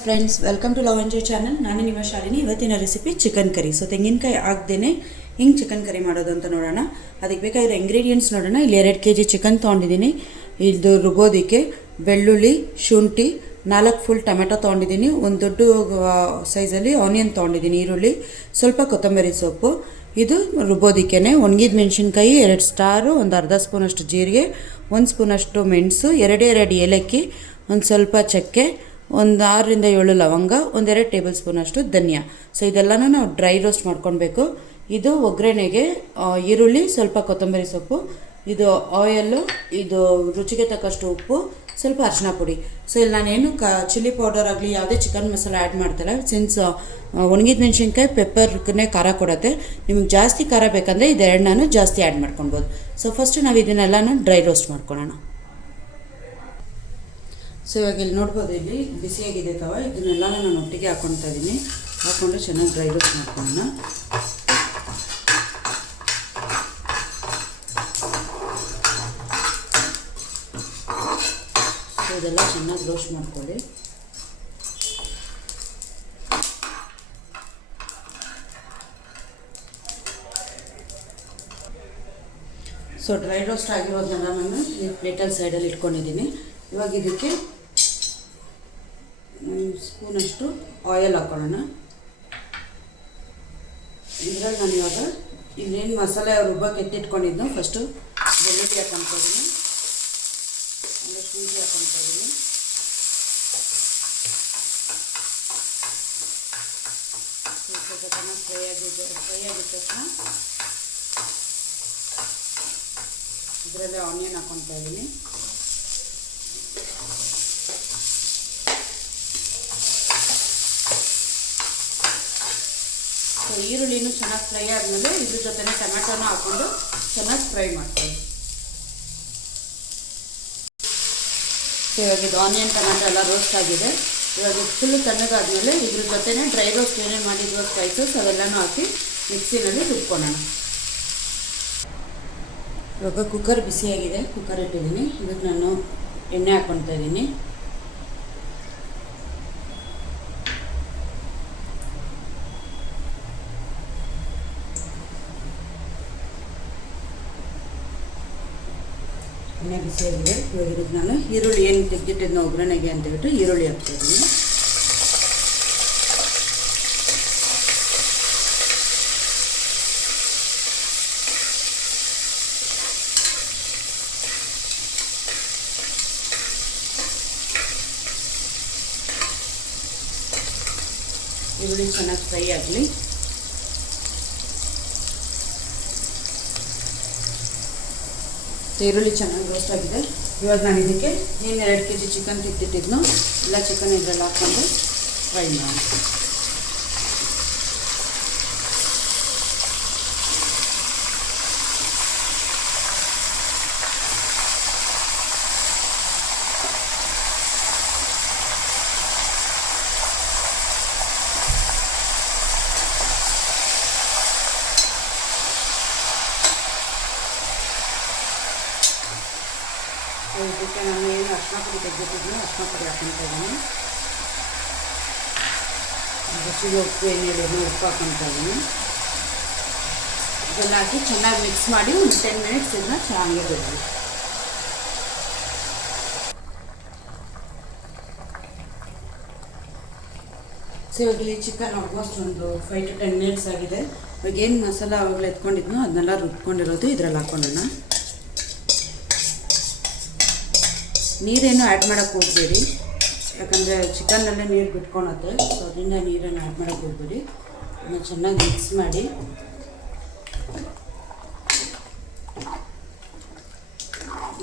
Friends, welcome to love enjoy channel. ನಾನು ನಿಮ್ಮ ಶಾಲಿನಿ. ಇವತ್ತಿನ ರೆಸಿಪಿ ಚಿಕನ್ ಕರಿ. ಸೊ ತೆಂಗಿನಕಾಯಿ ಹಾಕ್ದೇನೆ ಹಿಂಗೆ ಚಿಕನ್ ಕರಿ ಮಾಡೋದು ಅಂತ ನೋಡೋಣ. ಅದಕ್ಕೆ ಬೇಕಾಗಿರೋ ಇಂಗ್ರೀಡಿಯೆಂಟ್ಸ್ ನೋಡೋಣ. ಇಲ್ಲಿ 2 kg ಚಿಕನ್ ತೊಗೊಂಡಿದ್ದೀನಿ. ಇದು ರುಬ್ಬೋದಕ್ಕೆ ಬೆಳ್ಳುಳ್ಳಿ, ಶುಂಠಿ, 4 ಫುಲ್ ಟೊಮೆಟೊ ತೊಗೊಂಡಿದ್ದೀನಿ. ಒಂದು ದೊಡ್ಡ ಸೈಜಲ್ಲಿ ಆನಿಯನ್ ತೊಗೊಂಡಿದ್ದೀನಿ, ಈರುಳ್ಳಿ, ಸ್ವಲ್ಪ ಕೊತ್ತಂಬರಿ ಸೊಪ್ಪು. ಇದು ರುಬ್ಬೋದಕ್ಕೇ ಒಣಗಿದ ಮೆಣಸಿನ್ಕಾಯಿ 2 ಸ್ಟಾರು, ಒಂದು ಅರ್ಧ ಸ್ಪೂನಷ್ಟು ಜೀರಿಗೆ, 1 ಸ್ಪೂನಷ್ಟು ಮೆಣಸು, 2 ಏಲಕ್ಕಿ, ಒಂದು ಸ್ವಲ್ಪ ಚಕ್ಕೆ, ಒಂದು 6ರಿಂದ 7 ಲವಂಗ, 1-2 ಟೇಬಲ್ ಸ್ಪೂನಷ್ಟು ಧನಿಯಾ. ಸೊ ಇದೆಲ್ಲನೂ ನಾವು ಡ್ರೈ ರೋಸ್ಟ್ ಮಾಡ್ಕೊಳ್ಬೇಕು. ಇದು ಒಗ್ಗರಣೆಗೆ ಈರುಳ್ಳಿ, ಸ್ವಲ್ಪ ಕೊತ್ತಂಬರಿ ಸೊಪ್ಪು, ಇದು ಆಯಿಲ್ಲು, ಇದು ರುಚಿಗೆ ತಕ್ಕಷ್ಟು ಉಪ್ಪು, ಸ್ವಲ್ಪ ಅರಿಶಿನ ಪುಡಿ. ಸೊ ಇಲ್ಲಿ ನಾನೇನು ಚಿಲ್ಲಿ ಪೌಡರ್ ಆಗಲಿ ಯಾವುದೇ ಚಿಕನ್ ಮಸಾಲ ಆ್ಯಡ್ ಮಾಡ್ತಾಯಿಲ್ಲ. ಸಿನ್ಸ್ ಒಣಗಿದ ಮೆಣಸಿನ್ಕಾಯಿ ಪೆಪ್ಪರ್ನೇ ಖಾರ ಕೊಡುತ್ತೆ. ನಿಮಗೆ ಜಾಸ್ತಿ ಖಾರ ಬೇಕಂದರೆ ಇದೆರಡನ್ನೂ ಜಾಸ್ತಿ ಆ್ಯಡ್ ಮಾಡ್ಕೊಳ್ಬೋದು. ಸೊ ಫಸ್ಟು ನಾವು ಇದನ್ನೆಲ್ಲನೂ ಡ್ರೈ ರೋಸ್ಟ್ ಮಾಡ್ಕೊಳ್ಳೋಣ. ಸೊ ಇವಾಗ ಇಲ್ಲಿ ನೋಡ್ಬೋದು, ಇಲ್ಲಿ ಬಿಸಿಯಾಗಿದೆ ತವ. ಇದನ್ನೆಲ್ಲ ನಾನು ಒಟ್ಟಿಗೆ ಹಾಕ್ಕೊಳ್ತಾ ಇದ್ದೀನಿ. ಹಾಕ್ಕೊಂಡು ಚೆನ್ನಾಗಿ ಡ್ರೈ ರೋಸ್ಟ್ ಮಾಡ್ಕೊಳ್ಳೋಣ. ಸೊ ಇದೆಲ್ಲ ಚೆನ್ನಾಗಿ ರೋಸ್ಟ್ ಮಾಡ್ಕೊಳ್ಳಿ. ಸೊ ಡ್ರೈ ರೋಸ್ಟ್ ಆಗಿರೋದನ್ನೆಲ್ಲ ನಾನು ಈ ಪ್ಲೇಟಲ್ಲಿ ಸೈಡಲ್ಲಿ ಇಟ್ಕೊಂಡಿದ್ದೀನಿ. ಇವಾಗ ಇದಕ್ಕೆ ಸ್ಪೂನಷ್ಟು ಆಯಿಲ್ ಹಾಕೊಳ್ಳೋಣ. ಇದರಲ್ಲಿ ನಾನು ಇವಾಗ ಇನ್ನೇನು ಮಸಾಲೆ ರುಬ್ಬಕ್ಕೆ ಎತ್ತಿಟ್ಕೊಂಡಿದ್ದು, ಫಸ್ಟು ಬೆಳ್ಳುಳ್ಳಿ ಹಾಕ್ಕೊಳ್ತಾ ಇದ್ದೀನಿ, ಒಂದು ಶುಂಠಿ ಹಾಕ್ಕೊಳ್ತಾ ಇದ್ದೀನಿ, ಸ್ವಲ್ಪ ಚೆನ್ನಾಗಿ ಫ್ರೈ ಆಗಿದ ತಕ್ಷಣ ಇದರಲ್ಲೇ ಆನಿಯನ್ ಹಾಕ್ಕೊಳ್ತಾ ಇದ್ದೀನಿ. ಸೊ ಈರುಳ್ಳಿನೂ ಚೆನ್ನಾಗಿ ಫ್ರೈ ಆದಮೇಲೆ ಇದ್ರ ಜೊತೆನೇ ಟೊಮೆಟೊನ ಹಾಕ್ಕೊಂಡು ಚೆನ್ನಾಗಿ ಫ್ರೈ ಮಾಡ್ತೀವಿ. ಸೊ ಇವಾಗ ಇದು ಆನಿಯನ್ ಟೊಮೆಟೊ ಎಲ್ಲ ರೋಸ್ಟ್ ಆಗಿದೆ. ಇವಾಗ ಫುಲ್ಲು ತಣ್ಣಗಾದ್ಮೇಲೆ ಇದ್ರ ಜೊತೆನೇ ಡ್ರೈ ರೋಸ್ಟ್ ಏನೇನು ಮಾಡಿದ್ವೋ ಸ್ಪೈಸಸ್ ಅವೆಲ್ಲನೂ ಹಾಕಿ ಮಿಕ್ಸಿನಲ್ಲಿ ರುಬ್ಕೊಳ್ಳೋಣ. ಇವಾಗ ಕುಕ್ಕರ್ ಬಿಸಿಯಾಗಿದೆ, ಕುಕ್ಕರ್ ಇಟ್ಟಿದ್ದೀನಿ. ಇದಕ್ಕೆ ನಾನು ಎಣ್ಣೆ ಹಾಕ್ಕೊಳ್ತಾ ಇದ್ದೀನಿ. ಎಣ್ಣೆ ಬಿಸಿಯಾಗಿದೆ. ಇವಾಗ ಇದಕ್ಕೆ ನಾನು ಈರುಳ್ಳಿ ಏನು ತೆಗೆದಿಟ್ಟಿದ್ನ ಒಗ್ಗರಣೆಗೆ ಅಂತ ಹೇಳ್ಬಿಟ್ಟು ಈರುಳ್ಳಿ ಹಾಕ್ತಾಯಿದ್ದೀನಿ. ಈರುಳ್ಳಿ ಚೆನ್ನಾಗಿ ಫ್ರೈ ಆಗಲಿ. ಈರುಳ್ಳಿ ಚೆನ್ನಾಗಿ ರೋಸ್ಟ್ ಆಗಿದೆ. ಇವಾಗ ನಾನು ಇದಕ್ಕೆ ಏನು 2 kg ಚಿಕನ್ ತೆಗೆದಿಟ್ಟಿದ್ನೋ ಎಲ್ಲ ಚಿಕನ್ ಇದರಲ್ಲಿ ಹಾಕ್ಕೊಂಡು ಫ್ರೈ ಮಾಡೋಣ. ಇದಕ್ಕೆ ನಾನು ಏನು ಅರಿಶಿನ ಪುಡಿ ತೆಗೆದಿಟ್ಟಿದ್ದೀನಿ, ಅರಿಶಿನ ಪುಡಿ ಹಾಕ್ಕೊಳ್ತಾ ಇದ್ದೀನಿ. ರುಚಿಗೆ ಉಪ್ಪು ಎಣ್ಣೆಯನ್ನು ಉಪ್ಪು ಹಾಕ್ಕೊಳ್ತಾ ಇದ್ದೀನಿ. ಇದೆಲ್ಲ ಹಾಕಿ ಚೆನ್ನಾಗಿ ಮಿಕ್ಸ್ ಮಾಡಿ ಒಂದು 10 ಮಿನಿಟ್ಸ್ ಇದನ್ನ ಚೆನ್ನಾಗಿ ಬಿಡೋಣ. ಸೊ ಇವಾಗ ಇಲ್ಲಿ ಚಿಕನ್ ಆಲ್ಮೋಸ್ಟ್ ಒಂದು 5 to 10 ಮಿನಿಟ್ಸ್ ಆಗಿದೆ. ಇವಾಗ ಏನು ಮಸಾಲ ಅವಾಗಲೇ ಎತ್ಕೊಂಡಿದ್ನೋ ಅದನ್ನೆಲ್ಲ ರುಬ್ಕೊಂಡಿರೋದು ಇದರಲ್ಲಿ ಹಾಕ್ಕೊಳ್ಳೋಣ. ನೀರೇನು ಆ್ಯಡ್ ಮಾಡೋಕ್ಕೆ ಹೋಗಬೇಡಿ, ಯಾಕಂದರೆ ಚಿಕನ್ನಲ್ಲೇ ನೀರು ಬಿಟ್ಕೊಳತ್ತೆ. ಸೊ ಅದರಿಂದ ನೀರನ್ನು ಆ್ಯಡ್ ಮಾಡೋಕ್ಕೆ ಹೋಗಬೇಡಿ. ಅದನ್ನು ಚೆನ್ನಾಗಿ ಮಿಕ್ಸ್ ಮಾಡಿ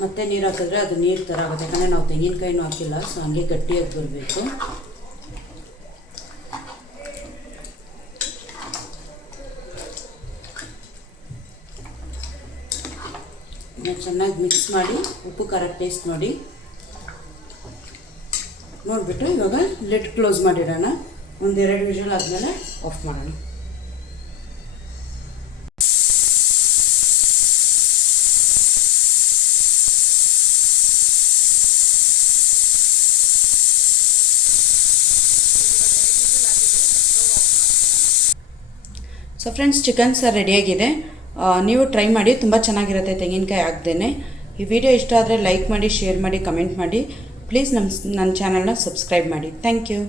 ಮತ್ತೆ ನೀರು ಹಾಕಿದ್ರೆ ಅದು ನೀರು ಥರ ಆಗುತ್ತೆ. ಯಾಕಂದರೆ ನಾವು ತೆಂಗಿನಕಾಯಿನೂ ಹಾಕಿಲ್ಲ, ಸೊ ಹಂಗೆ ಗಟ್ಟಿಯಾಗಿ ಬರಬೇಕು. ಚೆನ್ನಾಗಿ ಮಿಕ್ಸ್ ಮಾಡಿ ಉಪ್ಪು ಖಾರ ಟೇಸ್ಟ್ ನೋಡಿ ನೋಡಿಬಿಟ್ಟು ಇವಾಗ ಲಿಡ್ ಕ್ಲೋಸ್ ಮಾಡಿಡೋಣ. 1-2 ವಿಷಲ್ ಆದಮೇಲೆ ಆಫ್ ಮಾಡೋಣ. ಸೊ ಫ್ರೆಂಡ್ಸ್, ಚಿಕನ್ ಸಾರು ರೆಡಿಯಾಗಿದೆ. ನೀವು ಟ್ರೈ ಮಾಡಿ, ತುಂಬ ಚೆನ್ನಾಗಿರುತ್ತೆ ತೆಂಗಿನಕಾಯಿ ಹಾಕ್ದೇ. ಈ ವಿಡಿಯೋ ಇಷ್ಟ ಆದರೆ ಲೈಕ್ ಮಾಡಿ, ಶೇರ್ ಮಾಡಿ, ಕಮೆಂಟ್ ಮಾಡಿ. ಪ್ಲೀಸ್ ನನ್ನ ಚಾನಲ್ನ ಸಬ್ಸ್ಕ್ರೈಬ್ ಮಾಡಿ. Thank you.